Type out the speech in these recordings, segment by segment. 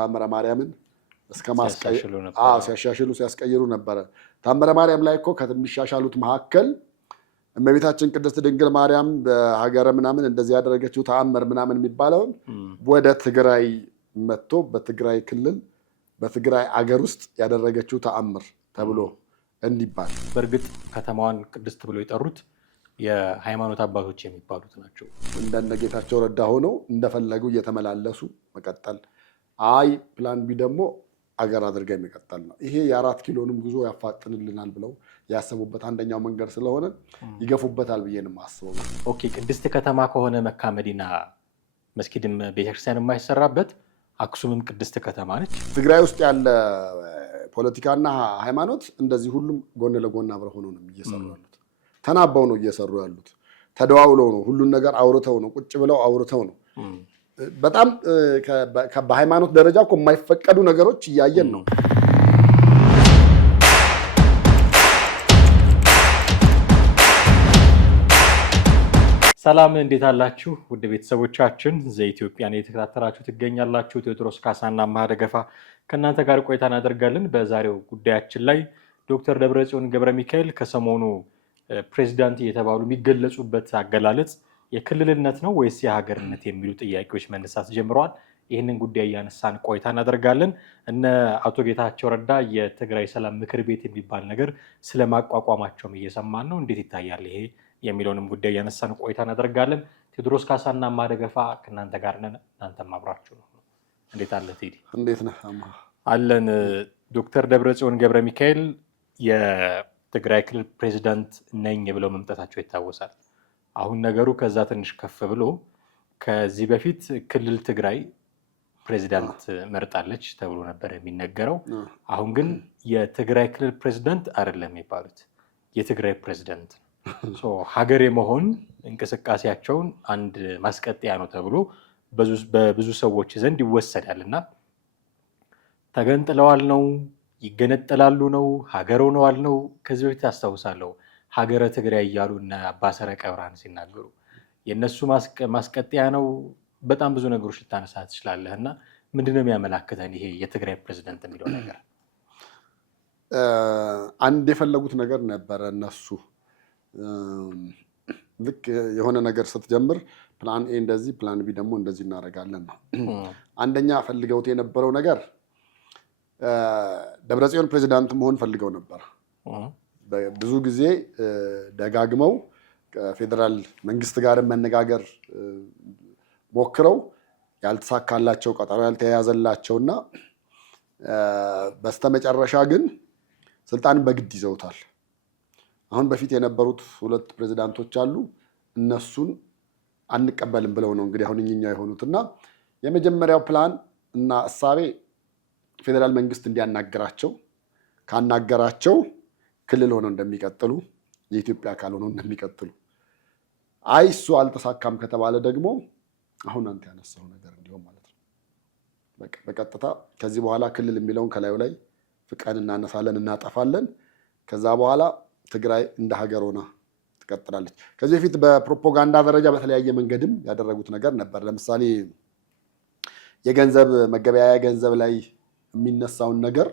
ታምረ ማርያምን እስከ ሲያሻሽሉ ሲያስቀይሩ ነበር ታምረ ማርያም ላይ እኮ ከሚሻሻሉት መሐከል እመቤታችን ቅድስት ድንግል ማርያም በሀገረ ምናምን እንደዚህ ያደረገችው ተአምር ምናምን የሚባለው ወደ ትግራይ መጥቶ በትግራይ ክልል በትግራይ አገር ውስጥ ያደረገችው ተአምር ተብሎ እንዲባል በርግጥ ከተማዋን ቅድስት ብሎ የጠሩት የሃይማኖት አባቶች የሚባሉት ናቸው። እንደነ ጌታቸው ረዳ ሆነው እንደፈለጉ እየተመላለሱ መቀጠል አይ ፕላን ቢ ደግሞ አገር አድርጋ የሚቀጥል ነው። ይሄ የ4 ኪሎንም ጉዞ ያፋጥንልናል ብለው ያሰቡበት አንደኛው መንገድ ስለሆነ ይገፉበታል ብዬ ነው የማስበው። ኦኬ ቅድስት ከተማ ከሆነ መካ መዲና መስጊድም ቤተክርስቲያን የማይሰራበት አክሱምም ቅድስት ከተማ ነች። ትግራይ ውስጥ ያለ ፖለቲካና ሃይማኖት እንደዚህ ሁሉም ጎን ለጎን አብረው ሆነው ነው እየሰሩ ያሉት። ተናበው ነው እየሰሩ ያሉት። ተደዋውለው ነው ሁሉን ነገር አውርተው ነው ቁጭ ብለው አውርተው ነው። በጣም በሃይማኖት ደረጃ እኮ የማይፈቀዱ ነገሮች እያየን ነው። ሰላም እንዴት አላችሁ? ውድ ቤተሰቦቻችን ዘኢትዮጵያን እየተከታተላችሁ ትገኛላችሁ። ቴዎድሮስ ካሳና ማደገፋ ከእናንተ ጋር ቆይታ እናደርጋለን። በዛሬው ጉዳያችን ላይ ዶክተር ደብረጽዮን ገብረ ሚካኤል ከሰሞኑ ፕሬዚዳንት እየተባሉ የሚገለጹበት አገላለጽ የክልልነት ነው ወይስ የሀገርነት የሚሉ ጥያቄዎች መነሳት ጀምረዋል። ይህንን ጉዳይ እያነሳን ቆይታ እናደርጋለን። እነ አቶ ጌታቸው ረዳ የትግራይ ሰላም ምክር ቤት የሚባል ነገር ስለማቋቋማቸውም እየሰማን ነው። እንዴት ይታያል ይሄ የሚለውንም ጉዳይ እያነሳን ቆይታ እናደርጋለን። ቴዎድሮስ ካሳና ማደገፋ ከእናንተ ጋር ነን። እናንተም አብራችሁ ነው። እንዴት አለ ቴዲ? እንዴት ነህ? አለን። ዶክተር ደብረጽዮን ገብረ ሚካኤል የትግራይ ክልል ፕሬዚዳንት ነኝ ብለው መምጣታቸው ይታወሳል። አሁን ነገሩ ከዛ ትንሽ ከፍ ብሎ ከዚህ በፊት ክልል ትግራይ ፕሬዚዳንት መርጣለች ተብሎ ነበር የሚነገረው። አሁን ግን የትግራይ ክልል ፕሬዚዳንት አይደለም የሚባሉት የትግራይ ፕሬዚዳንት ሀገር የመሆን እንቅስቃሴያቸውን አንድ ማስቀጠያ ነው ተብሎ በብዙ ሰዎች ዘንድ ይወሰዳል እና ተገንጥለዋል ነው ይገነጠላሉ ነው ሀገር ሆነዋል ነው። ከዚህ በፊት አስታውሳለሁ ሀገረ ትግራይ እያሉ እና አባሰረቀ ብርሃን ሲናገሩ የእነሱ ማስቀጠያ ነው። በጣም ብዙ ነገሮች ልታነሳ ትችላለህ እና ምንድነው የሚያመላክተን ይሄ የትግራይ ፕሬዚደንት የሚለው ነገር? አንድ የፈለጉት ነገር ነበረ እነሱ ልክ የሆነ ነገር ስትጀምር ፕላን ኤ እንደዚህ ፕላን ቢ ደግሞ እንደዚህ እናደርጋለን ነው። አንደኛ ፈልገውት የነበረው ነገር ደብረጽዮን ፕሬዚዳንት መሆን ፈልገው ነበር። ብዙ ጊዜ ደጋግመው ከፌዴራል መንግስት ጋር መነጋገር ሞክረው ያልተሳካላቸው ቀጠሮ ያልተያያዘላቸውና በስተመጨረሻ ግን ስልጣንን በግድ ይዘውታል። አሁን በፊት የነበሩት 2 ፕሬዚዳንቶች አሉ። እነሱን አንቀበልም ብለው ነው እንግዲህ አሁን እኛ የሆኑትና የመጀመሪያው ፕላን እና እሳቤ ፌዴራል መንግስት እንዲያናገራቸው ካናገራቸው ክልል ሆነው እንደሚቀጥሉ የኢትዮጵያ አካል ሆነው እንደሚቀጥሉ አይ እሱ አልተሳካም ከተባለ ደግሞ አሁን አንተ ያነሳው ነገር እንዲሆን ማለት ነው። በቀጥታ ከዚህ በኋላ ክልል የሚለውን ከላዩ ላይ ፍቃድ እናነሳለን እናጠፋለን። ከዛ በኋላ ትግራይ እንደ ሀገር ሆና ትቀጥላለች። ከዚህ በፊት በፕሮፓጋንዳ ደረጃ በተለያየ መንገድም ያደረጉት ነገር ነበር። ለምሳሌ የገንዘብ መገበያያ ገንዘብ ላይ የሚነሳውን ነገር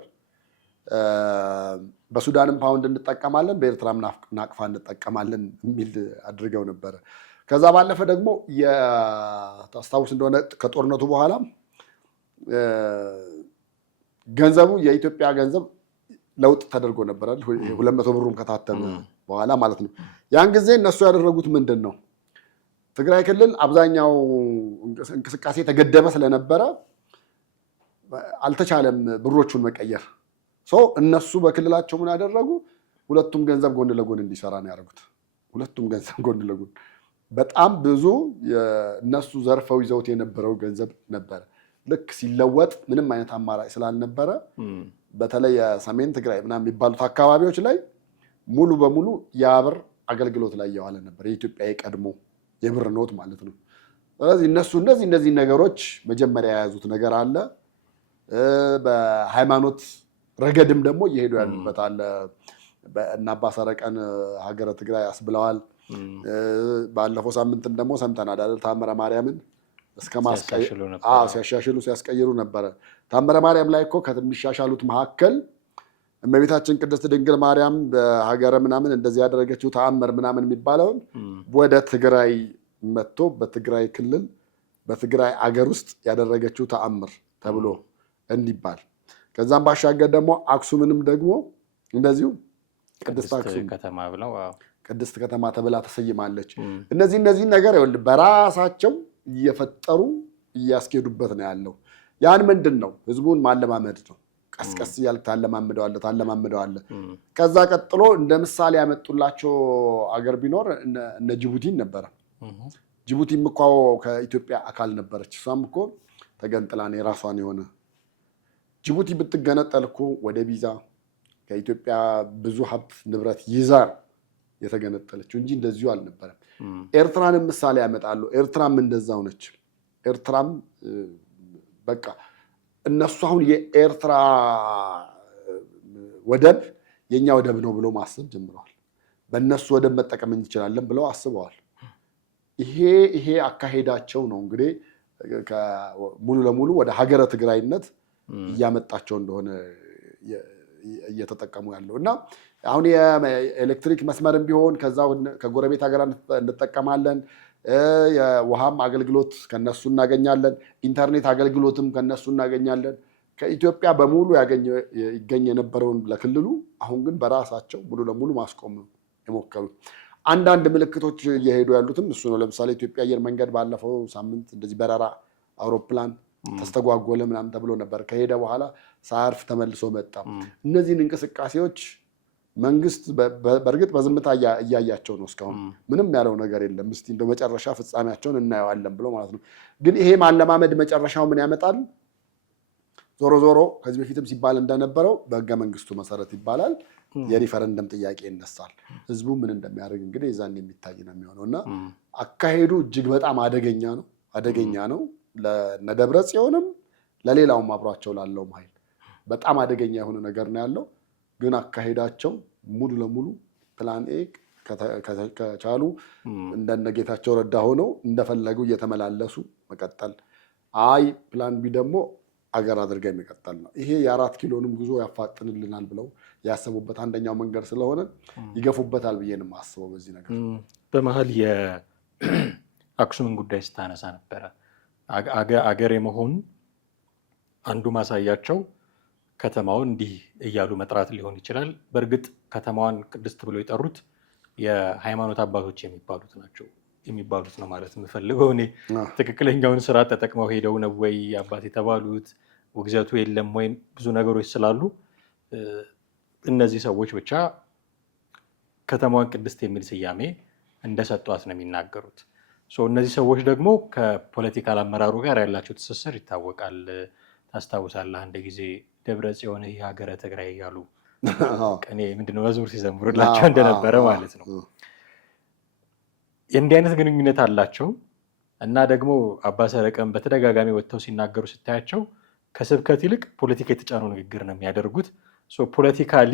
በሱዳንም ፓውንድ እንጠቀማለን በኤርትራም ናቅፋ እንጠቀማለን የሚል አድርገው ነበር። ከዛ ባለፈ ደግሞ ታስታውስ እንደሆነ ከጦርነቱ በኋላ ገንዘቡ የኢትዮጵያ ገንዘብ ለውጥ ተደርጎ ነበር 200 ብሩም ከታተመ በኋላ ማለት ነው። ያን ጊዜ እነሱ ያደረጉት ምንድን ነው? ትግራይ ክልል አብዛኛው እንቅስቃሴ ተገደበ ስለነበረ አልተቻለም ብሮቹን መቀየር። እነሱ በክልላቸው ምን ያደረጉ? ሁለቱም ገንዘብ ጎን ለጎን እንዲሰራ ነው ያደረጉት። ሁለቱም ገንዘብ ጎን ለጎን በጣም ብዙ እነሱ ዘርፈው ይዘውት የነበረው ገንዘብ ነበረ። ልክ ሲለወጥ ምንም አይነት አማራጭ ስላልነበረ በተለይ የሰሜን ትግራይ ምናምን የሚባሉት አካባቢዎች ላይ ሙሉ በሙሉ የብር አገልግሎት ላይ እየዋለ ነበር። የኢትዮጵያ የቀድሞ የብር ኖት ማለት ነው። ስለዚህ እነሱ እነዚህ ነገሮች መጀመሪያ የያዙት ነገር አለ። በሃይማኖት ረገድም ደግሞ እየሄዱ ያሉበት አለ። እና አባሰረቀን ሀገረ ትግራይ አስብለዋል። ባለፈው ሳምንትም ደግሞ ሰምተናል አይደል? ታምረ ማርያምን እስከ ሲያሻሽሉ ሲያስቀይሩ ነበረ። ታምረ ማርያም ላይ እኮ ከሚሻሻሉት መካከል እመቤታችን ቅድስት ድንግል ማርያም በሀገረ ምናምን እንደዚህ ያደረገችው ተአምር ምናምን የሚባለውን ወደ ትግራይ መጥቶ በትግራይ ክልል በትግራይ አገር ውስጥ ያደረገችው ተአምር ተብሎ እንዲባል፣ ከዛም ባሻገር ደግሞ አክሱምንም ደግሞ እንደዚሁ ቅድስት አክሱም ከተማ ብለው ቅድስት ከተማ ተብላ ተሰይማለች። እነዚህ ነገር በራሳቸው እየፈጠሩ እያስኬዱበት ነው ያለው። ያን ምንድን ነው ህዝቡን ማለማመድ ነው። ቀስቀስ እያልክ ታለማምደዋለህ። ከዛ ቀጥሎ እንደ ምሳሌ ያመጡላቸው አገር ቢኖር እነ ጅቡቲን ነበረ። ጅቡቲም እኮ ከኢትዮጵያ አካል ነበረች። እሷም እኮ ተገንጥላ ነው የራሷን የሆነ። ጅቡቲ ብትገነጠል እኮ ወደ ቪዛ ከኢትዮጵያ ብዙ ሀብት ንብረት ይዛ የተገነጠለችው እንጂ እንደዚሁ አልነበረም። ኤርትራንም ምሳሌ ያመጣሉ። ኤርትራም እንደዛው ነች። ኤርትራም በቃ እነሱ አሁን የኤርትራ ወደብ የኛ ወደብ ነው ብሎ ማሰብ ጀምረዋል። በእነሱ ወደብ መጠቀም እንችላለን ብለው አስበዋል። ይሄ አካሄዳቸው ነው እንግዲህ ሙሉ ለሙሉ ወደ ሀገረ ትግራይነት እያመጣቸው እንደሆነ እየተጠቀሙ ያለው እና አሁን የኤሌክትሪክ መስመርም ቢሆን ከዛ ከጎረቤት ሀገራት እንጠቀማለን። የውሃም አገልግሎት ከነሱ እናገኛለን። ኢንተርኔት አገልግሎትም ከነሱ እናገኛለን። ከኢትዮጵያ በሙሉ ይገኝ የነበረውን ለክልሉ አሁን ግን በራሳቸው ሙሉ ለሙሉ ማስቆም ነው የሞከሩት። አንዳንድ ምልክቶች እየሄዱ ያሉትም እሱ ነው። ለምሳሌ ኢትዮጵያ አየር መንገድ ባለፈው ሳምንት እንደዚህ በረራ አውሮፕላን ተስተጓጎለ ምናምን ተብሎ ነበር። ከሄደ በኋላ ሳያርፍ ተመልሶ መጣ። እነዚህን እንቅስቃሴዎች መንግስት በእርግጥ በዝምታ እያያቸው ነው። እስካሁን ምንም ያለው ነገር የለም። እስቲ እንደው መጨረሻ ፍጻሜያቸውን እናየዋለን ብሎ ማለት ነው። ግን ይሄ ማለማመድ መጨረሻው ምን ያመጣል? ዞሮ ዞሮ ከዚህ በፊትም ሲባል እንደነበረው በህገ መንግስቱ መሰረት ይባላል የሪፈረንደም ጥያቄ ይነሳል። ህዝቡ ምን እንደሚያደርግ እንግዲህ የዛን የሚታይ ነው የሚሆነው እና አካሄዱ እጅግ በጣም አደገኛ ነው። ለደብረ ጽዮንም ለሌላውም አብሯቸው ላለውም ኃይል በጣም አደገኛ የሆነ ነገር ነው ያለው። ግን አካሄዳቸው ሙሉ ለሙሉ ፕላን ኤ ከቻሉ እንደነ ጌታቸው ረዳ ሆነው እንደፈለጉ እየተመላለሱ መቀጠል፣ አይ ፕላን ቢ ደግሞ አገር አድርጋ የሚቀጠል ነው። ይሄ የ4 ኪሎንም ጉዞ ያፋጥንልናል ብለው ያሰቡበት አንደኛው መንገድ ስለሆነ ይገፉበታል ብዬ ነው የማስበው በዚህ ነገር። በመሀል የአክሱምን ጉዳይ ስታነሳ ነበረ። አገር የመሆን አንዱ ማሳያቸው ከተማውን እንዲህ እያሉ መጥራት ሊሆን ይችላል። በእርግጥ ከተማዋን ቅድስት ብሎ የጠሩት የሃይማኖት አባቶች የሚባሉት ነው ማለት የምፈልገው እኔ። ትክክለኛውን ስራ ተጠቅመው ሄደው ነው ወይ አባት የተባሉት? ውግዘቱ የለም ወይም ብዙ ነገሮች ስላሉ እነዚህ ሰዎች ብቻ ከተማዋን ቅድስት የሚል ስያሜ እንደሰጧት ነው የሚናገሩት። እነዚህ ሰዎች ደግሞ ከፖለቲካል አመራሩ ጋር ያላቸው ትስስር ይታወቃል። ታስታውሳለህ? አንድ ጊዜ ደብረ ጽዮን ሀገረ ትግራይ እያሉ ቀኔ ምንድነው መዝሙር ሲዘምሩላቸው እንደነበረ ማለት ነው። የእንዲህ አይነት ግንኙነት አላቸው እና ደግሞ አባ ሰረቀም በተደጋጋሚ ወጥተው ሲናገሩ ስታያቸው ከስብከት ይልቅ ፖለቲካ የተጫነው ንግግር ነው የሚያደርጉት። ፖለቲካሊ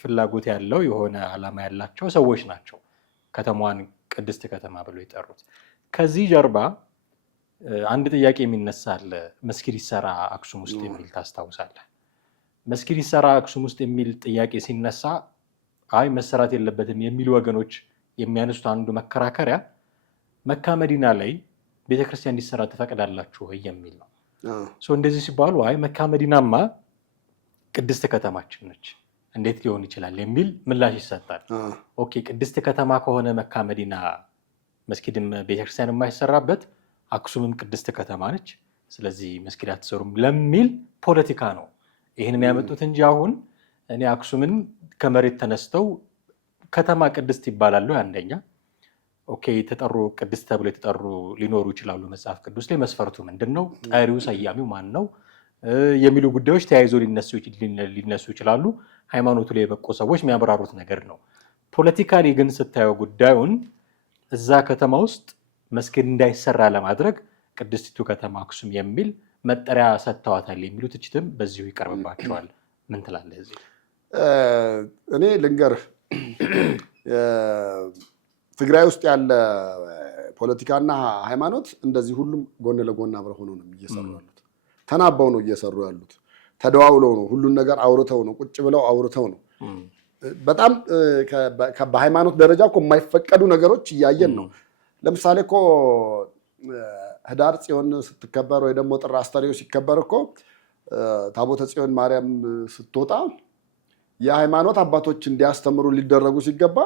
ፍላጎት ያለው የሆነ ዓላማ ያላቸው ሰዎች ናቸው ከተማዋን ቅድስት ከተማ ብለው የጠሩት። ከዚህ ጀርባ አንድ ጥያቄ የሚነሳል። መስጊድ ይሰራ አክሱም ውስጥ የሚል ታስታውሳለህ? መስጊድ ይሰራ አክሱም ውስጥ የሚል ጥያቄ ሲነሳ አይ መሰራት የለበትም የሚሉ ወገኖች የሚያነሱት አንዱ መከራከሪያ መካ መዲና ላይ ቤተክርስቲያን እንዲሰራ ትፈቅዳላችሁ ወይ የሚል ነው። እንደዚህ ሲባሉ አይ መካ መዲናማ ቅድስት ከተማችን ነች እንዴት ሊሆን ይችላል የሚል ምላሽ ይሰጣል። ኦኬ ቅድስት ከተማ ከሆነ መካ መዲና መስጊድም ቤተክርስቲያን የማይሰራበት አክሱምም ቅድስት ከተማ ነች፣ ስለዚህ መስጊድ አትሰሩም ለሚል ፖለቲካ ነው ይህንን ያመጡት እንጂ አሁን እኔ አክሱምን ከመሬት ተነስተው ከተማ ቅድስት ይባላሉ። አንደኛ ኦኬ የተጠሩ ቅድስት ተብሎ የተጠሩ ሊኖሩ ይችላሉ መጽሐፍ ቅዱስ ላይ። መስፈርቱ ምንድን ነው? ጠሪው ሰያሚው ማን ነው? የሚሉ ጉዳዮች ተያይዞ ሊነሱ ይችላሉ። ሃይማኖቱ ላይ የበቁ ሰዎች የሚያብራሩት ነገር ነው። ፖለቲካሊ ግን ስታየው ጉዳዩን እዛ ከተማ ውስጥ መስጊድ እንዳይሰራ ለማድረግ ቅድስቲቱ ከተማ አክሱም የሚል መጠሪያ ሰጥተዋታል የሚሉ ትችትም በዚሁ ይቀርብባቸዋል። ምን ትላለህ እዚህ? እኔ ልንገርህ፣ ትግራይ ውስጥ ያለ ፖለቲካና ሃይማኖት እንደዚህ ሁሉም ጎን ለጎን አብረው ሆኖ ነው እየሰሩ ያሉት። ተናበው ነው እየሰሩ ያሉት። ተደዋውለው ነው ሁሉን ነገር አውርተው ነው ቁጭ ብለው አውርተው ነው። በጣም በሃይማኖት ደረጃ እኮ የማይፈቀዱ ነገሮች እያየን ነው። ለምሳሌ እኮ ህዳር ጽዮን ስትከበር ወይ ደግሞ ጥር አስተርእዮ ሲከበር እኮ ታቦተ ጽዮን ማርያም ስትወጣ የሃይማኖት አባቶች እንዲያስተምሩ ሊደረጉ ሲገባ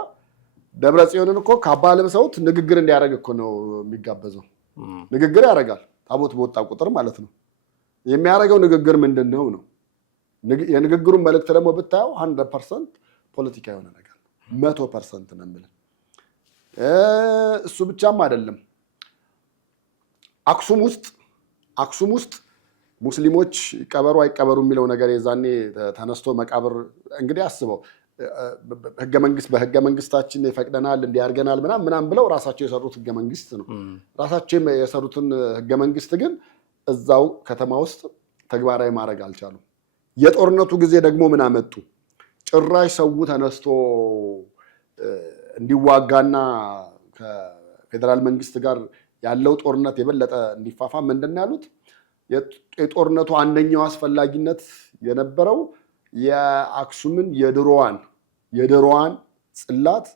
ደብረ ጽዮንን እኮ ካባ ለብሰውት ንግግር እንዲያደርግ እኮ ነው የሚጋበዘው። ንግግር ያደርጋል ታቦት በወጣ ቁጥር ማለት ነው። የሚያደርገው ንግግር ምንድን ነው ነው? የንግግሩን መልእክት ደግሞ ብታየው 100% ፖለቲካ የሆነ ነገር ነው። 100% ነው የምልህ። እሱ ብቻም አይደለም። አክሱም ውስጥ ሙስሊሞች ይቀበሩ አይቀበሩ የሚለው ነገር የዛኔ ተነስቶ መቃብር እንግዲህ አስበው በህገ መንግስታችን ይፈቅደናል እንዲያርገናል ምናምን ብለው ራሳቸው የሰሩት ህገ መንግስት ነው። ራሳቸው የሰሩትን ህገ መንግስት ግን እዛው ከተማ ውስጥ ተግባራዊ ማድረግ አልቻሉም። የጦርነቱ ጊዜ ደግሞ ምን አመጡ? ጭራሽ ሰው ተነስቶ እንዲዋጋና ከፌዴራል መንግስት ጋር ያለው ጦርነት የበለጠ እንዲፋፋም ምንድን ያሉት? የጦርነቱ አንደኛው አስፈላጊነት የነበረው የአክሱምን የድሮዋን ጽላት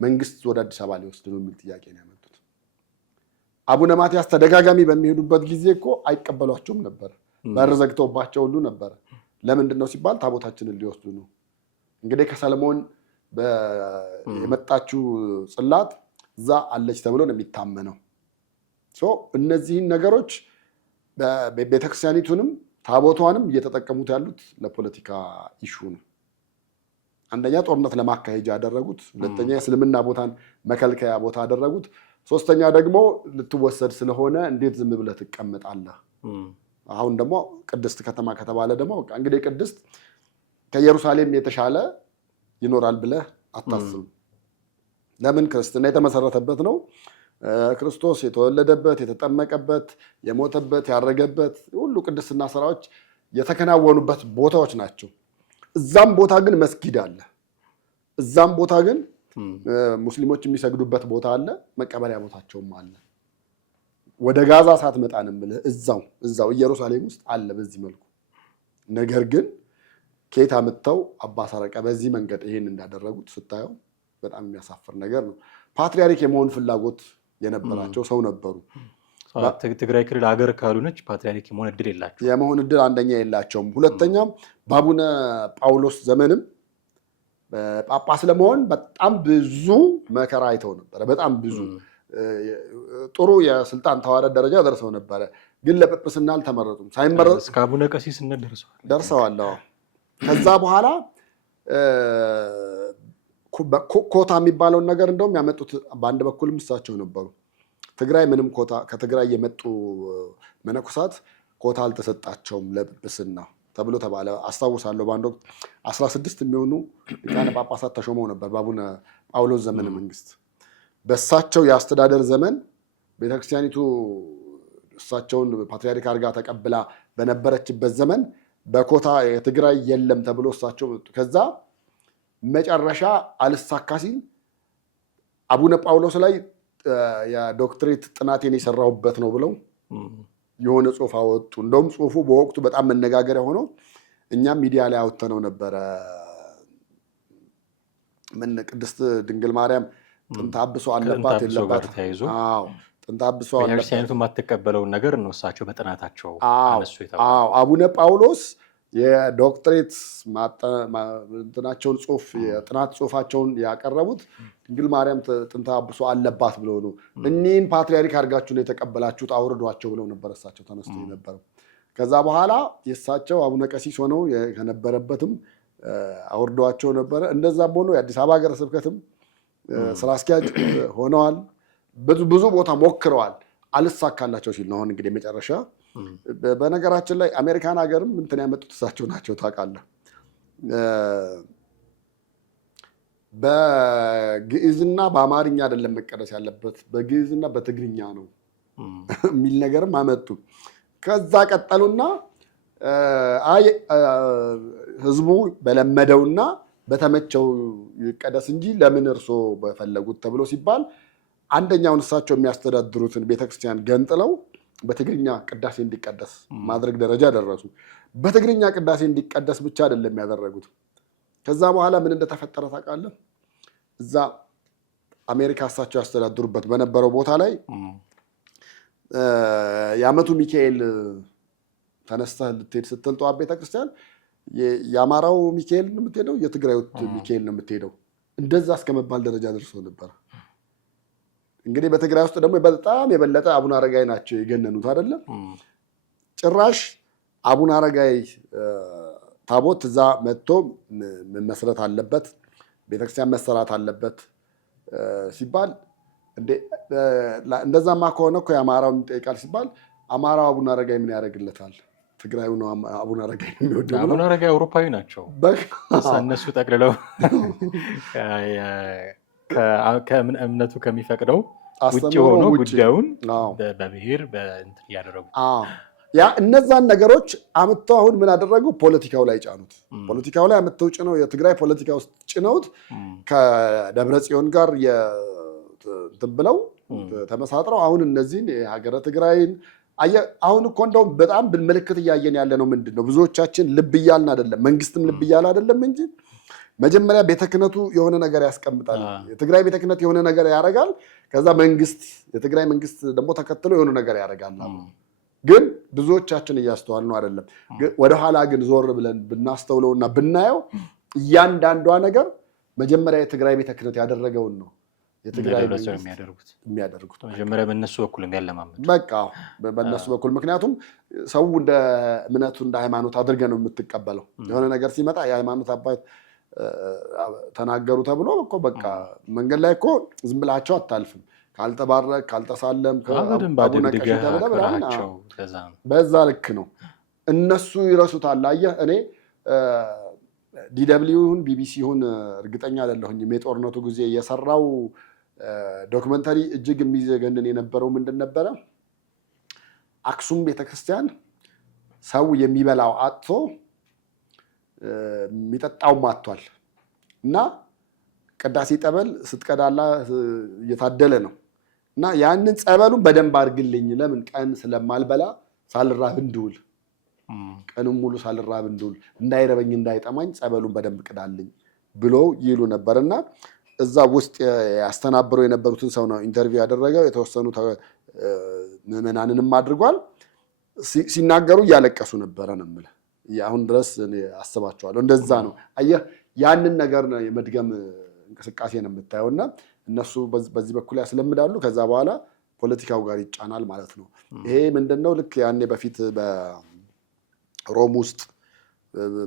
መንግስት ወደ አዲስ አበባ ሊወስድ ነው የሚል ጥያቄ ነው ያመጡት። አቡነ ማትያስ ተደጋጋሚ በሚሄዱበት ጊዜ እኮ አይቀበሏቸውም ነበር። በር ዘግተውባቸው ሁሉ ነበር። ለምንድን ነው ሲባል ታቦታችንን ሊወስዱ ነው። እንግዲህ ከሰለሞን የመጣችው ጽላት እዛ አለች ተብሎ ነው የሚታመነው። እነዚህን ነገሮች ቤተክርስቲያኒቱንም ታቦቷንም እየተጠቀሙት ያሉት ለፖለቲካ ኢሹ ነው። አንደኛ ጦርነት ለማካሄጃ ያደረጉት፣ ሁለተኛ የእስልምና ቦታን መከልከያ ቦታ ያደረጉት፣ ሶስተኛ ደግሞ ልትወሰድ ስለሆነ እንዴት ዝም ብለህ ትቀመጣለህ? አሁን ደግሞ ቅድስት ከተማ ከተባለ ደግሞ እንግዲህ ቅድስት ከኢየሩሳሌም የተሻለ ይኖራል ብለህ አታስብም። ለምን? ክርስትና የተመሰረተበት ነው። ክርስቶስ የተወለደበት፣ የተጠመቀበት፣ የሞተበት፣ ያረገበት ሁሉ ቅድስና ስራዎች የተከናወኑበት ቦታዎች ናቸው። እዛም ቦታ ግን መስጊድ አለ። እዛም ቦታ ግን ሙስሊሞች የሚሰግዱበት ቦታ አለ። መቀበሪያ ቦታቸውም አለ። ወደ ጋዛ ሳትመጣ ነው የምልህ እዛው ኢየሩሳሌም ውስጥ አለ በዚህ መልኩ። ነገር ግን ከየት አምጥተው አባ ሰረቀ በዚህ መንገድ ይሄን እንዳደረጉት ስታየው በጣም የሚያሳፍር ነገር ነው። ፓትሪያርክ የመሆን ፍላጎት የነበራቸው ሰው ነበሩ። ትግራይ ክልል ሀገር ካልሆነች ፓትሪያርክ የመሆን እድል የላቸውም። የመሆን እድል አንደኛ የላቸውም። ሁለተኛም በአቡነ ጳውሎስ ዘመንም ጳጳስ ለመሆን በጣም ብዙ መከራ አይተው ነበረ። በጣም ብዙ ጥሩ የስልጣን ተዋረድ ደረጃ ደርሰው ነበረ። ግን ለጵጵስና አልተመረጡም። ሳይመረጡ እስከ አቡነ ቀሲስነት ደርሰዋል። ከዛ በኋላ ኮታ የሚባለውን ነገር እንደውም ያመጡት በአንድ በኩልም እሳቸው ነበሩ። ትግራይ ምንም ኮታ ከትግራይ የመጡ መነኮሳት ኮታ አልተሰጣቸውም ለጵጵስና ተብሎ ተባለ። አስታውሳለሁ በአንድ ወቅት 16 የሚሆኑ ሊቃነ ጳጳሳት ተሾመው ነበር በአቡነ ጳውሎስ ዘመነ መንግስት። በእሳቸው የአስተዳደር ዘመን ቤተክርስቲያኒቱ እሳቸውን ፓትሪያርክ አድርጋ ተቀብላ በነበረችበት ዘመን በኮታ የትግራይ የለም ተብሎ እሳቸው ከዛ መጨረሻ አልሳካ ሲል አቡነ ጳውሎስ ላይ የዶክትሬት ጥናቴን የሰራሁበት ነው ብለው የሆነ ጽሁፍ አወጡ። እንደውም ጽሁፉ በወቅቱ በጣም መነጋገሪያ ሆኖ እኛም ሚዲያ ላይ አወጥተነው ነበረ። ምን ቅድስት ድንግል ማርያም ጥንተ አብሶ አለባት የለባት? ጥንተ አብሶ አለባት። ቤተክርስቲያኒቱ የማትቀበለውን ነገር ነው እሳቸው በጥናታቸው አነሱ የተባለው። አቡነ ጳውሎስ የዶክትሬት እንትናቸውን ጽሁፍ የጥናት ጽሁፋቸውን ያቀረቡት ድንግል ማርያም ጥንተ አብሶ አለባት ብለው ነው። እኒህን ፓትሪያርክ አድርጋችሁ ነው የተቀበላችሁት አውርዷቸው ብለው ነበር እሳቸው ተነስቶ የነበረው። ከዛ በኋላ የእሳቸው አቡነ ቀሲስ ሆነው ከነበረበትም አውርዷቸው ነበረ። እንደዛም ሆኖ የአዲስ አበባ ሀገረ ስብከትም ስራ አስኪያጅ ሆነዋል። ብዙ ቦታ ሞክረዋል፣ አልሳካላቸው ሲል ነው አሁን እንግዲህ መጨረሻ። በነገራችን ላይ አሜሪካን ሀገርም እንትን ያመጡት እሳቸው ናቸው ታውቃለህ። በግዕዝና በአማርኛ አይደለም መቀደስ ያለበት በግዕዝና በትግርኛ ነው የሚል ነገርም አመጡ። ከዛ ቀጠሉና አይ ህዝቡ በለመደውና በተመቸው ይቀደስ እንጂ ለምን እርሶ በፈለጉት ተብሎ ሲባል አንደኛውን እሳቸው የሚያስተዳድሩትን ቤተክርስቲያን ገንጥለው በትግርኛ ቅዳሴ እንዲቀደስ ማድረግ ደረጃ ደረሱ። በትግርኛ ቅዳሴ እንዲቀደስ ብቻ አይደለም ያደረጉት። ከዛ በኋላ ምን እንደተፈጠረ ታውቃለህ? እዛ አሜሪካ እሳቸው ያስተዳድሩበት በነበረው ቦታ ላይ የዓመቱ ሚካኤል ተነስተህ ልትሄድ ስትል ጠዋት ቤተክርስቲያን የአማራው ሚካኤል ነው የምትሄደው፣ የትግራይ ሚካኤል ነው የምትሄደው። እንደዛ እስከመባል ደረጃ ደርሶ ነበር። እንግዲህ በትግራይ ውስጥ ደግሞ በጣም የበለጠ አቡነ አረጋይ ናቸው የገነኑት አይደለም። ጭራሽ አቡነ አረጋይ ታቦት እዛ መጥቶ መመስረት አለበት፣ ቤተክርስቲያን መሰራት አለበት ሲባል እንደዛማ ከሆነ እኮ የአማራው ይጠይቃል ሲባል አማራው አቡነ አረጋይ ምን ያደርግለታል? ትግራዩ ነው አቡነ አረጋይ የሚወደው። አቡነ አረጋይ አውሮፓዊ ናቸው። እነሱ ጠቅልለው ከእምነቱ ከሚፈቅደው ውጭ ሆኖ ጉዳዩን በብሔር በእንትን እያደረጉ ያ እነዛን ነገሮች አምጥተው አሁን ምን አደረጉ? ፖለቲካው ላይ ጫኑት። ፖለቲካው ላይ አምጥተው ጭነው የትግራይ ፖለቲካ ውስጥ ጭነውት ከደብረ ጽዮን ጋር ብለው ተመሳጥረው አሁን እነዚህን የሀገረ ትግራይን አሁን እኮ እንደውም በጣም ምልክት እያየን ያለ ነው። ምንድን ነው ብዙዎቻችን ልብ እያልን አይደለም፣ መንግስትም ልብ እያለ አይደለም እንጂ መጀመሪያ ቤተ ክህነቱ የሆነ ነገር ያስቀምጣል። የትግራይ ቤተ ክህነት የሆነ ነገር ያደርጋል። ከዛ መንግስት የትግራይ መንግስት ደግሞ ተከትሎ የሆነ ነገር ያደርጋል። ግን ብዙዎቻችን እያስተዋል ነው አይደለም። ወደኋላ ግን ዞር ብለን ብናስተውለውና ብናየው እያንዳንዷ ነገር መጀመሪያ የትግራይ ቤተ ክህነት ያደረገውን ነው የትግራይ የሚያደርጉት መጀመሪያ በእነሱ በኩል የሚያለማመድ በቃ በእነሱ በኩል። ምክንያቱም ሰው እንደ እምነቱ እንደ ሃይማኖት አድርገህ ነው የምትቀበለው። የሆነ ነገር ሲመጣ የሃይማኖት አባት ተናገሩ ተብሎ እኮ በቃ መንገድ ላይ እኮ ዝም ብላቸው አታልፍም። ካልተባረክ ካልተሳለም አቡነ ቀሽ በዛ ልክ ነው እነሱ ይረሱታል። አየህ እኔ ዲደብሊውን ቢቢሲውን እርግጠኛ አይደለሁኝም የጦርነቱ ጊዜ የሰራው ዶክመንተሪ እጅግ የሚዘገንን የነበረው ምንድን ነበረ? አክሱም ቤተክርስቲያን ሰው የሚበላው አጥቶ የሚጠጣውም አጥቷል እና ቅዳሴ ጠበል ስትቀዳላ እየታደለ ነው እና ያንን ጸበሉን በደንብ አድርግልኝ፣ ለምን ቀን ስለማልበላ ሳልራብ እንድውል ቀኑን ሙሉ ሳልራብ እንድውል እንዳይረበኝ እንዳይጠማኝ ጸበሉን በደንብ ቅዳልኝ ብሎ ይሉ ነበር። እና እዛ ውስጥ ያስተናበሩ የነበሩትን ሰው ነው ኢንተርቪው ያደረገው። የተወሰኑ ምዕመናንንም አድርጓል። ሲናገሩ እያለቀሱ ነበረ ነው የምልህ። አሁን ድረስ አስባቸዋለሁ። እንደዛ ነው አየህ፣ ያንን ነገር ነው የመድገም እንቅስቃሴ ነው የምታየው። እና እነሱ በዚህ በኩል ያስለምዳሉ፣ ከዛ በኋላ ፖለቲካው ጋር ይጫናል ማለት ነው። ይሄ ምንድነው ልክ ያኔ በፊት ሮም ውስጥ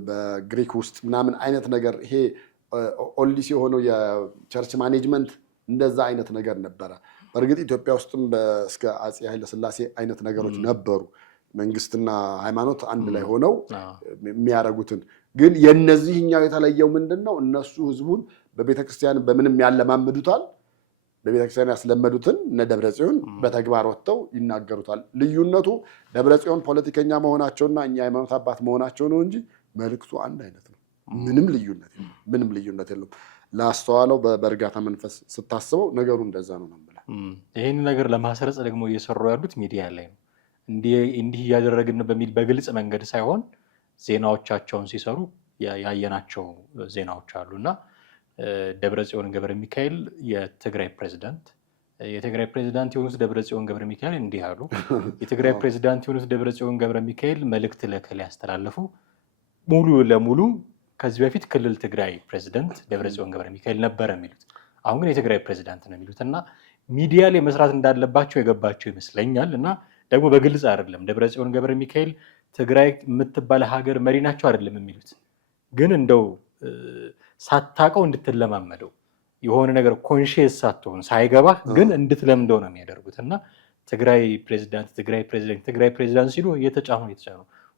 በግሪክ ውስጥ ምናምን አይነት ነገር ይሄ ኦልዲስ የሆነው የቸርች ማኔጅመንት እንደዛ አይነት ነገር ነበረ። በእርግጥ ኢትዮጵያ ውስጥም እስከ አፄ ኃይለሥላሴ አይነት ነገሮች ነበሩ። መንግስትና ሃይማኖት አንድ ላይ ሆነው የሚያደርጉትን። ግን የነዚህኛው የተለየው ምንድን ነው? እነሱ ህዝቡን በቤተክርስቲያን በምንም ያለማምዱታል። በቤተክርስቲያን ያስለመዱትን እነ ደብረጽዮን በተግባር ወጥተው ይናገሩታል። ልዩነቱ ደብረጽዮን ፖለቲከኛ መሆናቸውና እኛ ሃይማኖት አባት መሆናቸው ነው እንጂ መልእክቱ አንድ አይነት ነው። ምንም ልዩነት የለም። ላስተዋለው በእርጋታ መንፈስ ስታስበው ነገሩ እንደዛ ነው ነው የምልህ። ይህን ነገር ለማስረጽ ደግሞ እየሰሩ ያሉት ሚዲያ ላይ ነው። እንዲህ እያደረግን በሚል በግልጽ መንገድ ሳይሆን ዜናዎቻቸውን ሲሰሩ ያየናቸው ዜናዎች አሉና ደብረጽዮን ገብረ ሚካኤል የትግራይ ፕሬዝዳንት የሆኑት ደብረጽዮን ገብረ ሚካኤል እንዲህ አሉ። የትግራይ ፕሬዝዳንት የሆኑት ደብረጽዮን ገብረ ሚካኤል መልእክት ለክል ያስተላለፉ ሙሉ ለሙሉ ከዚህ በፊት ክልል ትግራይ ፕሬዝዳንት ደብረጽዮን ገብረ ሚካኤል ነበር የሚሉት፣ አሁን ግን የትግራይ ፕሬዝዳንት ነው የሚሉት እና ሚዲያ ላይ መስራት እንዳለባቸው የገባቸው ይመስለኛል። እና ደግሞ በግልጽ አይደለም ደብረጽዮን ገብረ ሚካኤል ትግራይ የምትባል ሀገር መሪ ናቸው አይደለም የሚሉት፣ ግን እንደው ሳታውቀው እንድትለማመደው የሆነ ነገር ኮንሽየስ ሳትሆን ሳይገባህ ግን እንድትለምደው ነው የሚያደርጉት። እና ትግራይ ፕሬዚዳንት ሲሉ እየተጫኑ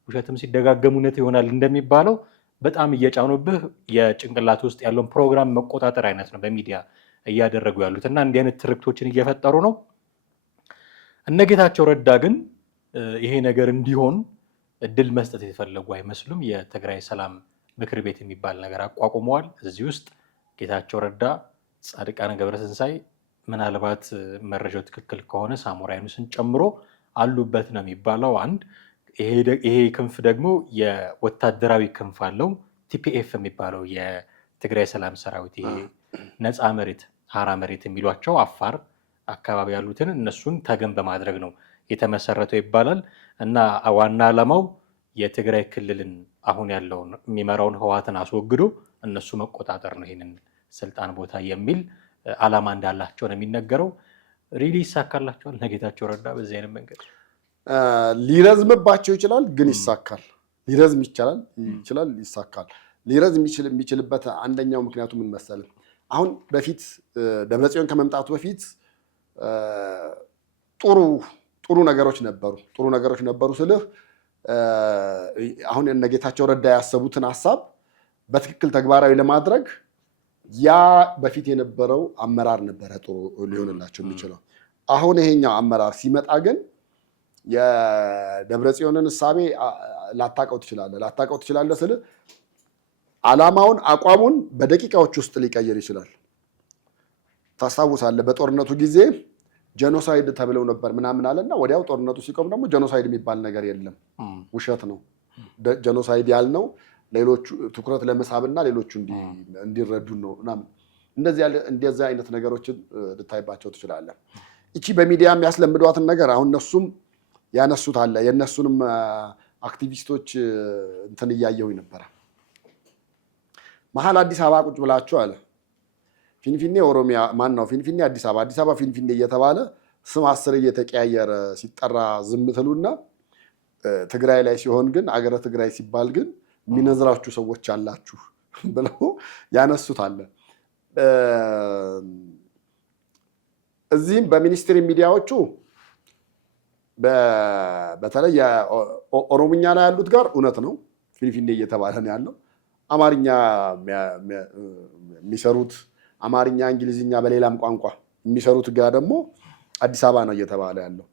ውሸትም ሲደጋገሙነት ይሆናል እንደሚባለው በጣም እየጫኑብህ የጭንቅላት ውስጥ ያለውን ፕሮግራም መቆጣጠር አይነት ነው በሚዲያ እያደረጉ ያሉት እና እንዲህ አይነት ትርክቶችን እየፈጠሩ ነው። እነ ጌታቸው ረዳ ግን ይሄ ነገር እንዲሆን እድል መስጠት የተፈለጉ አይመስሉም። የትግራይ ሰላም ምክር ቤት የሚባል ነገር አቋቁመዋል። እዚህ ውስጥ ጌታቸው ረዳ፣ ጻድቃን ገብረትንሳኤ፣ ምናልባት መረጃው ትክክል ከሆነ ሳሞራ የኑስን ጨምሮ አሉበት ነው የሚባለው። አንድ ይሄ ክንፍ ደግሞ የወታደራዊ ክንፍ አለው። ቲፒኤፍ የሚባለው የትግራይ ሰላም ሰራዊት ይሄ ነፃ መሬት ሀራ መሬት የሚሏቸው አፋር አካባቢ ያሉትን እነሱን ተገን በማድረግ ነው የተመሰረተው ይባላል። እና ዋና ዓላማው የትግራይ ክልልን አሁን ያለውን የሚመራውን ህወሓትን አስወግዶ እነሱ መቆጣጠር ነው ይህንን ስልጣን ቦታ የሚል ዓላማ እንዳላቸው ነው የሚነገረው። ሪሊ ይሳካላቸዋል? ጌታቸው ረዳ በዚህ አይነት መንገድ ሊረዝምባቸው ይችላል፣ ግን ይሳካል። ሊረዝም ይችላል፣ ይሳካል። ሊረዝም የሚችልበት አንደኛው ምክንያቱ ምን መሰለህ? አሁን በፊት ደብረጽዮን ከመምጣቱ በፊት ጥሩ ነገሮች ነበሩ ስልህ አሁን እነ ጌታቸው ረዳ ያሰቡትን ሀሳብ በትክክል ተግባራዊ ለማድረግ ያ በፊት የነበረው አመራር ነበረ ጥሩ ሊሆንላቸው የሚችለው። አሁን ይሄኛው አመራር ሲመጣ ግን የደብረጽዮንን እሳቤ ላታቀው ትችላለህ ስልህ ዓላማውን አቋሙን በደቂቃዎች ውስጥ ሊቀይር ይችላል። ታስታውሳለህ፣ በጦርነቱ ጊዜ ጄኖሳይድ ተብለው ነበር ምናምን አለና ወዲያው ጦርነቱ ሲቆም ደግሞ ጄኖሳይድ የሚባል ነገር የለም፣ ውሸት ነው። ጄኖሳይድ ያልነው ሌሎቹ ትኩረት ለመሳብና ሌሎቹ እንዲረዱ ነው ምናምን። እንደዚህ አይነት ነገሮችን ልታይባቸው ትችላለህ። እቺ በሚዲያ የሚያስለምዷትን ነገር አሁን እነሱም ያነሱት አለ። የእነሱንም አክቲቪስቶች እንትን እያየሁኝ ነበረ። መሀል አዲስ አበባ ቁጭ ብላችሁ አለ ፊንፊኔ ኦሮሚያ ማን ነው ፊንፊኔ አዲስ አበባ ፊንፊኔ እየተባለ ስም 10 እየተቀያየረ ሲጠራ ዝም ትሉና ትግራይ ላይ ሲሆን ግን አገረ ትግራይ ሲባል ግን የሚነዝራችሁ ሰዎች አላችሁ ብለው ያነሱት አለ። እዚህም በሚኒስትሪ ሚዲያዎቹ በተለይ ኦሮምኛ ላይ ያሉት ጋር እውነት ነው ፊንፊኔ እየተባለ ነው ያለው። አማርኛ የሚሰሩት አማርኛ፣ እንግሊዝኛ በሌላም ቋንቋ የሚሰሩት ጋር ደግሞ አዲስ አበባ ነው እየተባለ ያለው።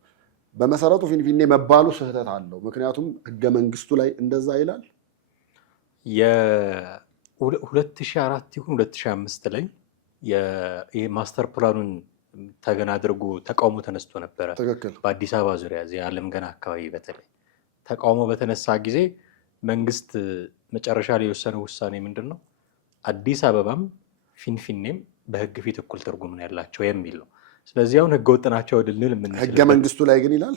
በመሰረቱ ፊንፊኔ መባሉ ስህተት አለው። ምክንያቱም ህገ መንግስቱ ላይ እንደዛ ይላል። የ2004 ይሁን 2005 ላይ የማስተር ፕላኑን ተገና አድርጎ ተቃውሞ ተነስቶ ነበረ። በአዲስ አበባ ዙሪያ የዓለም ገና አካባቢ በተለይ ተቃውሞ በተነሳ ጊዜ መንግስት መጨረሻ ላይ የወሰነው ውሳኔ ምንድን ነው? አዲስ አበባም ፊንፊኔም በህግ ፊት እኩል ትርጉም ነው ያላቸው የሚል ነው። ስለዚህ አሁን ህገ ወጥ ናቸው ድልል ህገ መንግስቱ ላይ ግን ይላል።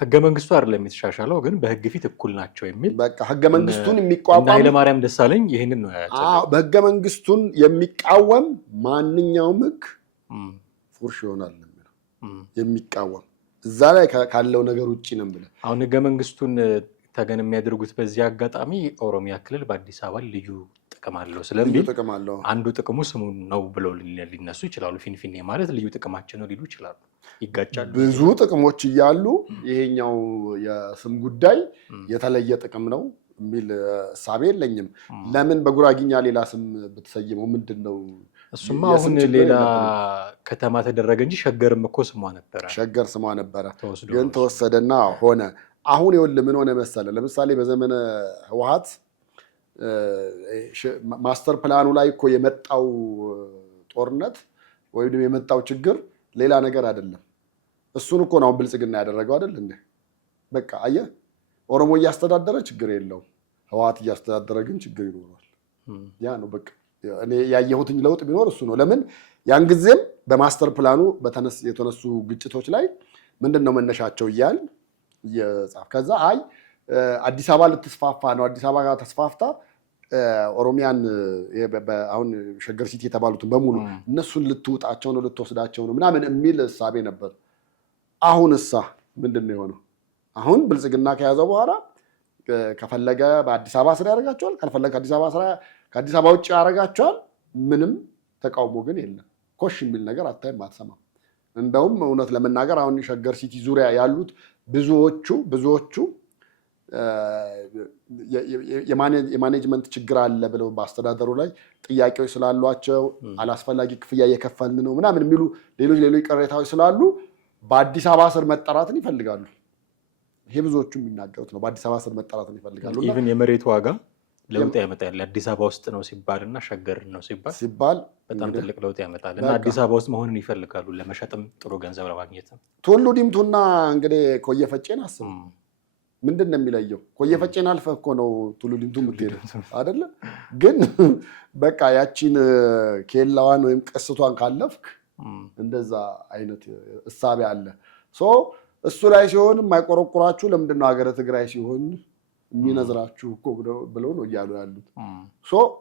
ህገ መንግስቱ አይደለም የተሻሻለው፣ ግን በህግ ፊት እኩል ናቸው የሚል በቃ ህገ መንግስቱን የሚቋቋም ኃይለማርያም ደሳለኝ ይህንን ነው ያለው። በህገ መንግስቱን የሚቃወም ማንኛውም ህግ ፉርሽ ይሆናል የሚቃወም እዛ ላይ ካለው ነገር ውጭ ነው ብለህ አሁን ህገ መንግስቱን ተገን የሚያደርጉት በዚህ አጋጣሚ ኦሮሚያ ክልል በአዲስ አበባ ልዩ ጥቅም አለው ስለሚል አንዱ ጥቅሙ ስሙ ነው ብለው ሊነሱ ይችላሉ። ፊንፊኔ ማለት ልዩ ጥቅማችን ነው ሊሉ ይችላሉ። ይጋጫሉ። ብዙ ጥቅሞች እያሉ ይሄኛው የስም ጉዳይ የተለየ ጥቅም ነው የሚል እሳቤ የለኝም። ለምን በጉራጊኛ ሌላ ስም ብትሰይመው ምንድን ነው? እሱማ አሁን ሌላ ከተማ ተደረገ እንጂ ሸገርም እኮ ስሟ ነበረ። ሸገር ስሟ ነበረ ግን ተወሰደና ሆነ። አሁን ይኸውልህ ምን ሆነ መሰለህ? ለምሳሌ በዘመነ ህወሓት ማስተር ፕላኑ ላይ እኮ የመጣው ጦርነት ወይም የመጣው ችግር ሌላ ነገር አይደለም። እሱን እኮ ነው ብልጽግና ያደረገው አይደል እንዴ? በቃ አየህ፣ ኦሮሞ እያስተዳደረ ችግር የለውም፣ ህወሓት እያስተዳደረ ግን ችግር ይኖራል። ያ ነው በቃ እኔ ያየሁትኝ ለውጥ ቢኖር እሱ ነው። ለምን ያን ጊዜም በማስተር ፕላኑ የተነሱ ግጭቶች ላይ ምንድን ነው መነሻቸው እያል የጻፍ ከዛ አይ አዲስ አበባ ልትስፋፋ ነው፣ አዲስ አበባ ጋር ተስፋፍታ ኦሮሚያን አሁን ሸገር ሲቲ የተባሉትን በሙሉ እነሱን ልትውጣቸው ነው ልትወስዳቸው ነው ምናምን የሚል እሳቤ ነበር። አሁን እሳ ምንድን ነው የሆነው? አሁን ብልጽግና ከያዘው በኋላ ከፈለገ በአዲስ አበባ ስራ ያደርጋቸዋል፣ ካልፈለገ ከአዲስ አበባ ውጭ ያደርጋቸዋል። ምንም ተቃውሞ ግን የለም። ኮሽ የሚል ነገር አታይም፣ አትሰማም። እንደውም እውነት ለመናገር አሁን ሸገር ሲቲ ዙሪያ ያሉት ብዙዎቹ የማኔጅመንት ችግር አለ ብለው በአስተዳደሩ ላይ ጥያቄዎች ስላሏቸው አላስፈላጊ ክፍያ እየከፈልን ነው ምናምን የሚሉ ሌሎች ቅሬታዎች ስላሉ በአዲስ አበባ ስር መጠራትን ይፈልጋሉ። ይሄ ብዙዎቹ የሚናገሩት ነው። በአዲስ አበባ ስር መጠራትን ይፈልጋሉ። ኢቭን የመሬት ዋጋ ለውጥ ያመጣል። አዲስ አበባ ውስጥ ነው ሲባልና ሸገር ነው ሲባል በጣም ትልቅ ለውጥ ያመጣል እና አዲስ አበባ ውስጥ መሆንን ይፈልጋሉ ለመሸጥም ጥሩ ገንዘብ ለማግኘትም። ቱሉ ዲምቱና እንግዲህ ኮየ ፈጬን አስብ። ምንድን ነው የሚለየው? ኮየ ፈጬን አልፈህ እኮ ነው ቱሉ ዲምቱ የምትሄደው አይደለ? ግን በቃ ያቺን ኬላዋን ወይም ቅስቷን ካለፍክ እንደዛ አይነት እሳቤ አለ። እሱ ላይ ሲሆን የማይቆረቁራችሁ ለምንድን ነው ሀገረ ትግራይ ሲሆን የሚነዝራችሁ እኮ ብለው ነው እያሉ ያሉት።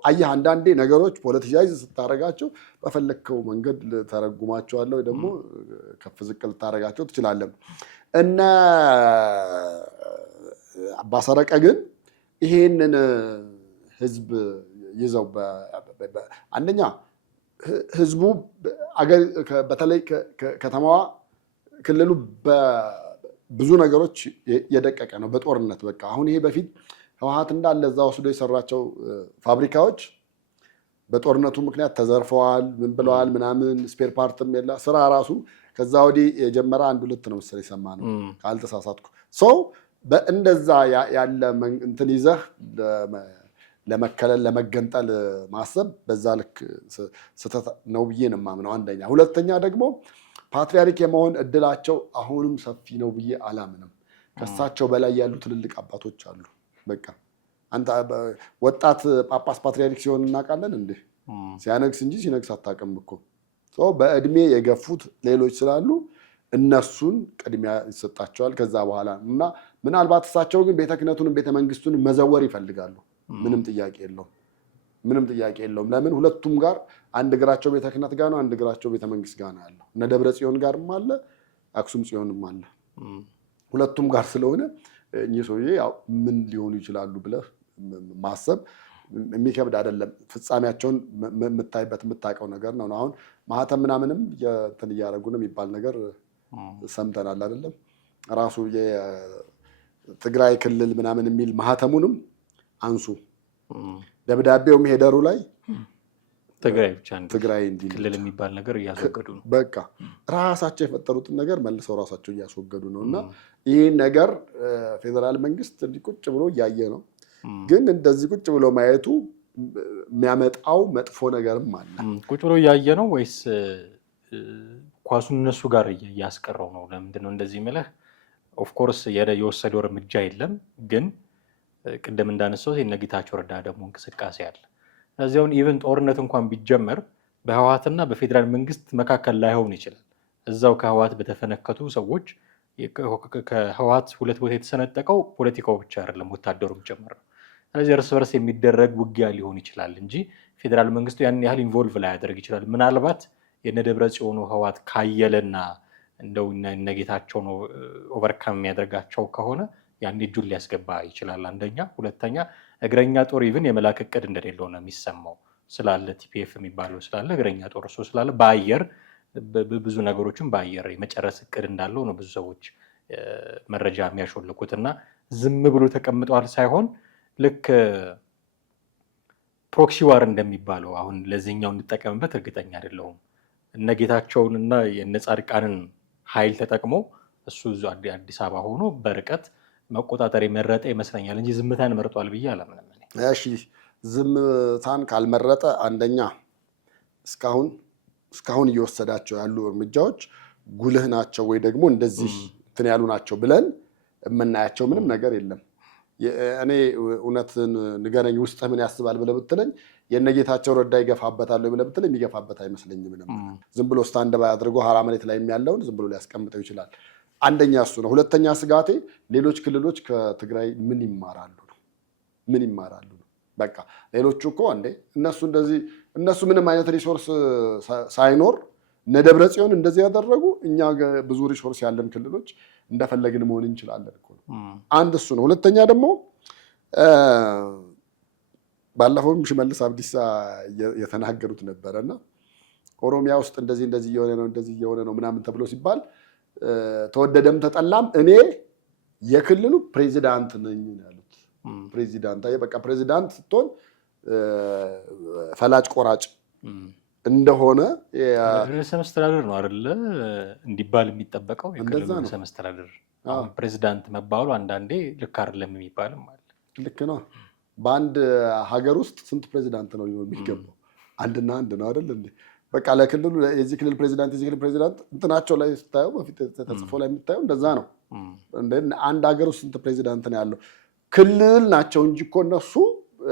አየህ አንዳንዴ ነገሮች ፖለቲሳይዝ ስታደርጋቸው በፈለግከው መንገድ ልተረጉማቸዋለህ ወይ ደግሞ ከፍ ዝቅ ልታደርጋቸው ትችላለህ። እነ አባሰረቀ ግን ይሄንን ህዝብ ይዘው አንደኛ ህዝቡ በተለይ ከተማዋ ክልሉ ብዙ ነገሮች የደቀቀ ነው በጦርነት በቃ። አሁን ይሄ በፊት ህወሓት እንዳለ እዛ ወስዶ የሰራቸው ፋብሪካዎች በጦርነቱ ምክንያት ተዘርፈዋል፣ ምን ብለዋል ምናምን፣ ስፔር ፓርትም የለ ስራ ራሱ ከዛ ወዲህ የጀመረ 1-2 ነው መሰለኝ የሰማነው ካልተሳሳትኩ። በእንደዛ ያለ እንትን ይዘህ ለመከለል ለመገንጠል ማሰብ በዛ ልክ ስህተት ነው ብዬ ነው የማምነው አንደኛ። ሁለተኛ ደግሞ ፓትሪያርክ የመሆን እድላቸው አሁንም ሰፊ ነው ብዬ አላምንም። ከሳቸው በላይ ያሉ ትልልቅ አባቶች አሉ። በቃ አንተ ወጣት ጳጳስ ፓትሪያርክ ሲሆን እናውቃለን እንዴ? ሲያነግስ እንጂ ሲነግስ አታውቅም እኮ። በእድሜ የገፉት ሌሎች ስላሉ እነሱን ቅድሚያ ይሰጣቸዋል ከዛ በኋላ እና ምናልባት እሳቸው ግን ቤተ ክህነቱንም ቤተ መንግስቱን መዘወር ይፈልጋሉ። ምንም ጥያቄ የለውም። ለምን ሁለቱም ጋር አንድ እግራቸው ቤተ ክህነት ጋር ነው፣ አንድ እግራቸው ቤተ መንግስት ጋር ነው ያለው። እነ ደብረ ጽዮን ጋርም አለ፣ አክሱም ጽዮንም አለ። ሁለቱም ጋር ስለሆነ እኚህ ሰውዬ ያው ምን ሊሆኑ ይችላሉ ብለህ ማሰብ የሚከብድ አይደለም። ፍጻሜያቸውን የምታይበት የምታውቀው ነገር ነው። አሁን ማህተም ምናምንም እንትን እያደረጉ ነው የሚባል ነገር ሰምተናል አይደለም? ራሱ የትግራይ ክልል ምናምን የሚል ማህተሙንም አንሱ ደብዳቤውም ሄደሩ ላይ ትግራይ ክልል የሚባል ነገር እያስወገዱ ነው። በቃ ራሳቸው የፈጠሩትን ነገር መልሰው ራሳቸው እያስወገዱ ነው። እና ይህ ነገር ፌዴራል መንግስት እንዲህ ቁጭ ብሎ እያየ ነው። ግን እንደዚህ ቁጭ ብሎ ማየቱ የሚያመጣው መጥፎ ነገርም አለ። ቁጭ ብሎ እያየ ነው ወይስ ኳሱን እነሱ ጋር እያስቀረው ነው? ለምንድን ነው እንደዚህ የምልህ? ኦፍኮርስ የወሰደው እርምጃ የለም ግን ቅድም እንዳነሳሁት የእነ ጌታቸው ረዳ ደግሞ እንቅስቃሴ አለ። ስለዚህ አሁን ኢቨን ጦርነት እንኳን ቢጀመር በህወሓትና በፌዴራል መንግስት መካከል ላይሆን ይችላል። እዛው ከህወሓት በተፈነከቱ ሰዎች ከህወሓት 2 ቦታ የተሰነጠቀው ፖለቲካው ብቻ አይደለም ወታደሩም ጭምር ነው። ስለዚህ እርስ በርስ የሚደረግ ውጊያ ሊሆን ይችላል እንጂ ፌዴራል መንግስቱ ያን ያህል ኢንቮልቭ ላያደርግ ይችላል። ምናልባት የነ ደብረ ጽዮኑ ህወሓት ካየለና እንደው እነ ጌታቸው ነው ኦቨርካም የሚያደርጋቸው ከሆነ ያን እጁን ሊያስገባ ይችላል። አንደኛ። ሁለተኛ እግረኛ ጦር ኢቭን የመላክ እቅድ እንደሌለው ነው የሚሰማው ስላለ ቲፒኤፍ የሚባለው ስላለ እግረኛ ጦር እሱ ስላለ በአየር ብዙ ነገሮችን በአየር የመጨረስ እቅድ እንዳለው ነው ብዙ ሰዎች መረጃ የሚያሾልኩት እና ዝም ብሎ ተቀምጠዋል ሳይሆን ልክ ፕሮክሲ ዋር እንደሚባለው አሁን ለዚህኛው እንጠቀምበት እርግጠኛ አይደለሁም። እነ ጌታቸውን እና የነ ጻድቃንን ኃይል ተጠቅሞ እሱ አዲስ አበባ ሆኖ በርቀት መቆጣጠር የመረጠ ይመስለኛል እንጂ ዝምታን መርጧል ብዬ አላምንም። እሺ ዝምታን ካልመረጠ አንደኛ እስካሁን እየወሰዳቸው ያሉ እርምጃዎች ጉልህ ናቸው ወይ ደግሞ እንደዚህ እንትን ያሉ ናቸው ብለን የምናያቸው ምንም ነገር የለም። እኔ እውነትን ንገረኝ ውስጥህ ምን ያስባል ብለህ ብትለኝ የነ ጌታቸው ረዳ ይገፋበታል ብለህ ብትለኝ የሚገፋበት አይመስለኝም። ዝም ብሎ ስታንድ ባይ አድርጎ ሀራ መሬት ላይ ያለውን ዝም ብሎ ሊያስቀምጠው ይችላል። አንደኛ እሱ ነው። ሁለተኛ ስጋቴ ሌሎች ክልሎች ከትግራይ ምን ይማራሉ ነው። በቃ ሌሎቹ እኮ እንዴ እነሱ ምንም አይነት ሪሶርስ ሳይኖር እነ ደብረ ጽዮን እንደዚህ ያደረጉ፣ እኛ ብዙ ሪሶርስ ያለን ክልሎች እንደፈለግን መሆን እንችላለን እኮ ነው። አንድ እሱ ነው። ሁለተኛ ደግሞ ባለፈውም ሽመልስ አብዲሳ የተናገሩት ነበረና ኦሮሚያ ውስጥ እንደዚህ እየሆነ ነው ምናምን ተብሎ ሲባል ተወደደም ተጠላም እኔ የክልሉ ፕሬዚዳንት ነኝ ያሉት። ፕሬዚዳንት በቃ ፕሬዚዳንት ስትሆን ፈላጭ ቆራጭ እንደሆነ ርዕሰ መስተዳድር ነው አይደለ እንዲባል የሚጠበቀው የክልሉ ርዕሰ መስተዳድር። ፕሬዚዳንት መባሉ አንዳንዴ ልክ አይደለም የሚባልም አለ። ልክ ነው በአንድ ሀገር ውስጥ ስንት ፕሬዚዳንት ነው ሊሆን የሚገባው? አንድና አንድ ነው አይደል እንዴ? በቃ ለክልሉ የዚህ ክልል ፕሬዚዳንት እንትናቸው ላይ ስታየው በፊት ተጽፎ ላይ የምታየው እንደዛ ነው። አንድ ሀገር ውስጥ ስንት ፕሬዚዳንት ነው ያለው? ክልል ናቸው እንጂ እኮ እነሱ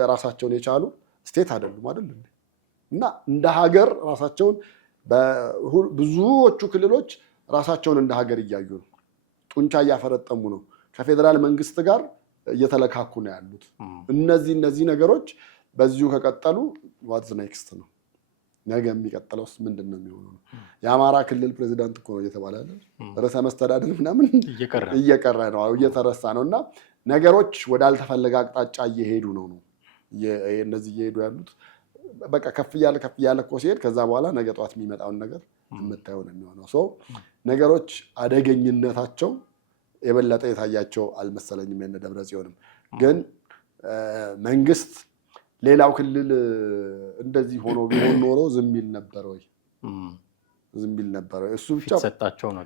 ራሳቸውን የቻሉ ስቴት አይደሉም አይደል እንዴ? እና እንደ ሀገር ራሳቸውን ብዙዎቹ ክልሎች ራሳቸውን እንደ ሀገር እያዩ ነው። ጡንቻ እያፈረጠሙ ነው። ከፌዴራል መንግስት ጋር እየተለካኩ ነው ያሉት። እነዚህ ነገሮች በዚሁ ከቀጠሉ ዋትስ ኔክስት ነው። ነገ የሚቀጥለውስ ምንድን ነው የሚሆነው? የአማራ ክልል ፕሬዚዳንት እኮ ነው እየተባለ ያለ ርዕሰ መስተዳድር ምናምን እየቀረ ነው፣ እየተረሳ ነው። እና ነገሮች ወዳልተፈለገ አቅጣጫ እየሄዱ ነው እነዚህ እየሄዱ ያሉት። በቃ ከፍ እያለ እኮ ሲሄድ ከዛ በኋላ ነገ ጠዋት የሚመጣውን ነገር የምታየው ነው የሚሆነው። ሰው ነገሮች አደገኝነታቸው የበለጠ የታያቸው አልመሰለኝም። የእነ ደብረጽዮንም ግን መንግስት ሌላው ክልል እንደዚህ ሆኖ ቢሆን ኖሮ ዝም ይል ነበር ወይ? ዝም ይል ነበር ወይ? እሱ ብቻ ሰጣቸው ነው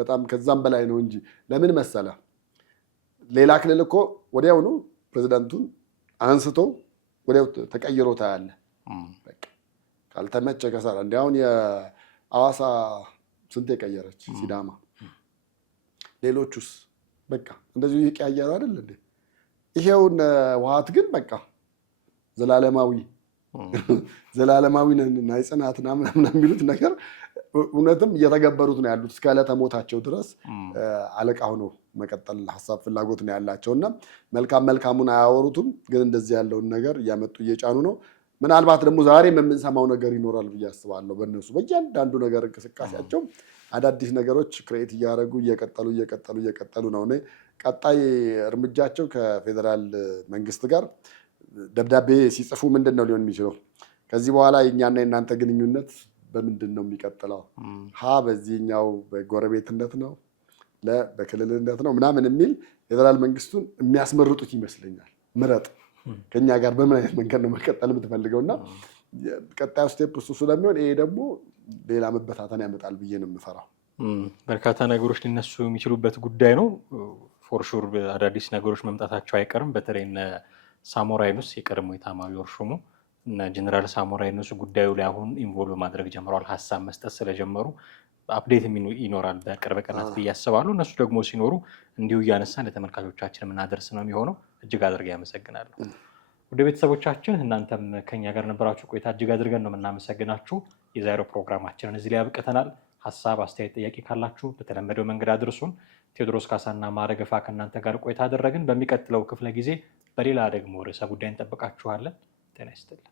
በጣም ከዛም በላይ ነው እንጂ ለምን መሰለ? ሌላ ክልል እኮ ወዲያውኑ ፕሬዚዳንቱን አንስቶ ወዲያው ተቀይሮ ታያለ። በቃ ካልተመቸ ከሰራ እንዲያውን የሐዋሳ ስንት የቀየረች ሲዳማ፣ ሌሎቹስ በቃ እንደዚሁ ይቀያየሩ አይደል እንዴ? ይሄውን ህወሓት ግን በቃ ዘላለማዊ ነን ጽናትና ምናምን የሚሉት ነገር እውነትም እየተገበሩት ነው ያሉት። እስከ ዕለተ ሞታቸው ድረስ አለቃ ሆኖ መቀጠል ሀሳብ ፍላጎት ነው ያላቸው እና መልካሙን አያወሩትም፣ ግን እንደዚህ ያለውን ነገር እያመጡ እየጫኑ ነው። ምናልባት ደግሞ ዛሬም የምንሰማው ነገር ይኖራል ብዬ አስባለሁ። በእነሱ በእያንዳንዱ ነገር እንቅስቃሴያቸው አዳዲስ ነገሮች ክሬት እያደረጉ እየቀጠሉ ነው። እኔ ቀጣይ እርምጃቸው ከፌዴራል መንግስት ጋር ደብዳቤ ሲጽፉ ምንድን ነው ሊሆን የሚችለው? ከዚህ በኋላ የእኛና የእናንተ ግንኙነት በምንድን ነው የሚቀጥለው? በዚህኛው በጎረቤትነት ነው በክልልነት ነው ምናምን የሚል ፌዴራል መንግስቱን የሚያስመርጡት ይመስለኛል። ምረጥ ከኛ ጋር በምን አይነት መንገድ ነው መቀጠል የምትፈልገው? እና ቀጣዩ ስቴፕ እሱ ስለሚሆን ይሄ ደግሞ ሌላ መበታተን ያመጣል ብዬ ነው የምፈራው። በርካታ ነገሮች ሊነሱ የሚችሉበት ጉዳይ ነው። ፎርሹር አዳዲስ ነገሮች መምጣታቸው አይቀርም። በተለይ ሳሞራ የኑስ የቀድሞ ኤታማዦር ሹሙ እና ጀነራል ሳሞራ የኑስ ጉዳዩ ላይ አሁን ኢንቮልቭ ማድረግ ጀምረዋል። ሀሳብ መስጠት ስለጀመሩ አፕዴት ይኖራል በቅርብ ቀናት ብዬ አስባለሁ። እነሱ ደግሞ ሲኖሩ እንዲሁ እያነሳን ለተመልካቾቻችን የምናደርስ ነው የሚሆነው። እጅግ አድርጌ ያመሰግናለሁ። ወደ ቤተሰቦቻችን እናንተም ከኛ ጋር ነበራችሁ ቆይታ እጅግ አድርገን ነው የምናመሰግናችሁ። የዛሬው ፕሮግራማችንን እዚህ ላይ ያብቅተናል። ሀሳብ፣ አስተያየት፣ ጥያቄ ካላችሁ በተለመደው መንገድ አድርሱን። ቴዎድሮስ ካሳና ማረገፋ ከእናንተ ጋር ቆይታ አደረግን። በሚቀጥለው ክፍለ ጊዜ በሌላ ደግሞ ርዕሰ ጉዳይ እንጠብቃችኋለን። ጤና ይስጥልን።